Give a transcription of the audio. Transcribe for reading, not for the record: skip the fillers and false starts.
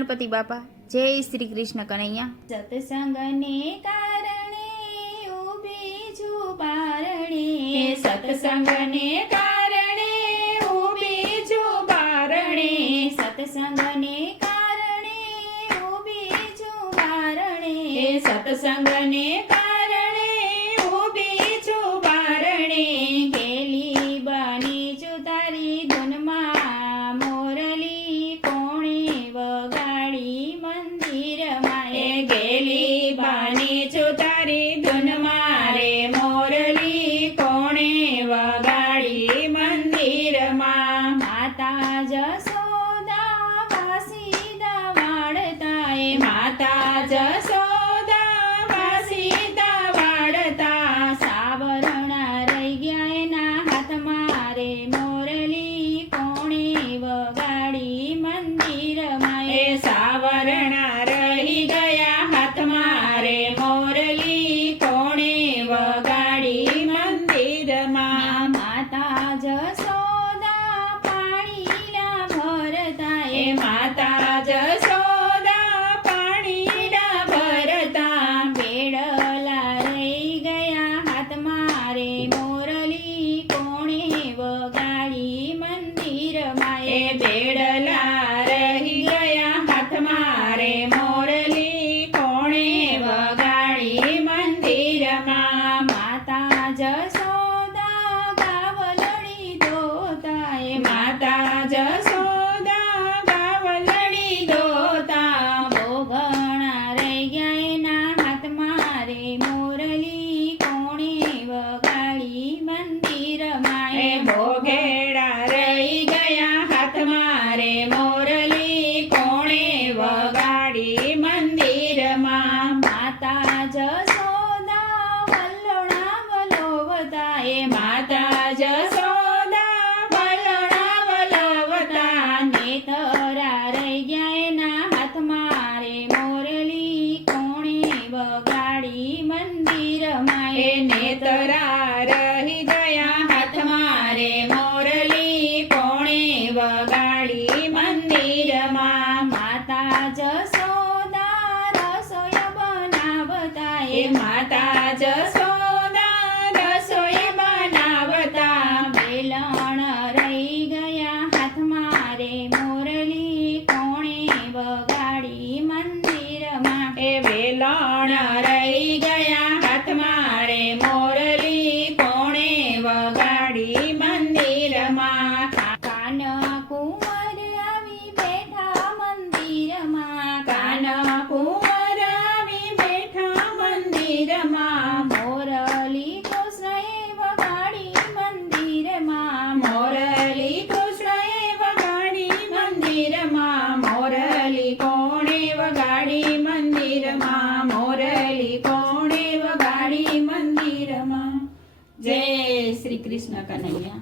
ગણપતિ બાપા. જય શ્રી કૃષ્ણ કનૈયા. સત્સંગને કારણે ઊભી છું બારણે, સત્સંગને કારણે ઊભી છું બારણે, સત્સંગને કારણે ઊભી છું બારણે, સત્સંગને કારણે ઊભી છું બારણે. ગેલી બની છું તારી ધૂનમાં, મોરલી કોણે વગાડી મંદિરમાં. ગેલી બાની છું તારી ધૂનમાં રે, મોરલી કોણે વગાડી મંદિરમાં. માતા જસોદા વાસીદા વાળતા, માતા જસોદા વાસીદા વાળતા, સાવરણા રહી ગયા એના હાથમાં રે, મોરલી કોણે વગાડી મંદિરમાં. સાવરણા રહી ગયા હાથમાં રે, મોરલી કોણે વગાડી મંદિરમાં. માતા જસોદા પાણીના ભરતા, માતા જસોદા પાણીના ભરતા, બેડલા રહી ગયા હાથમાં રે, મોરલી કોણે વગાડી મંદિરમાં. બેડલા રહી ગયા હાથમાં રે, મોરલી કોણે વગાડી મંદિરમાં. માતા જસોદા ગાવલડી દોતા, માતા જસોદા ગાવલડી દોતા, બોગણા રહી ગયા એના હાથમાં રે, મોરલી કોણે વગાડી મંદિરમાં. ભોગેડા રહી ગયા હાથમાં રે, મોરલી કોણે વગાડી મંદિરમાં. માતા જસોદા વલ્લણા વલોવતા, માતા જસોદા વલણા વલવતા, નેતરા રહી ગયા એના હાથમાં રે, મોરલી કોણે વગાડી મંદિરમાં. નેતરા રહી ગયા હાથમાં રે, મોરલી કોણે વગાડી મંદિરમાં. માતા જસોદા રસોઈ બનાવતા, માતા જસોદા રસોઈ બનાવતા, વેલણ રહી ગયા હાથમાં રે, મોરલી કોણે વગાડી મંદિરમાં. વેલણ રહી ગયા હાથમાં રે, મોરલી કોણે વગાડી મંદિરમાં. કાન કુંવર આવી બેઠા મંદિરમાં, કાન કુંવર આવી બેઠા મંદિરમાં, મોરલી કૃષ્ણએ વગાડી મંદિરમાં. મોરલી કૃષ્ણએ વગાડી મંદિરમાં, મોરલી કોણે વગાડી મંદિરમાં, મોરલી કોણે વગાડી મંદિરમાં. જય શ્રી કૃષ્ણ કનૈયા.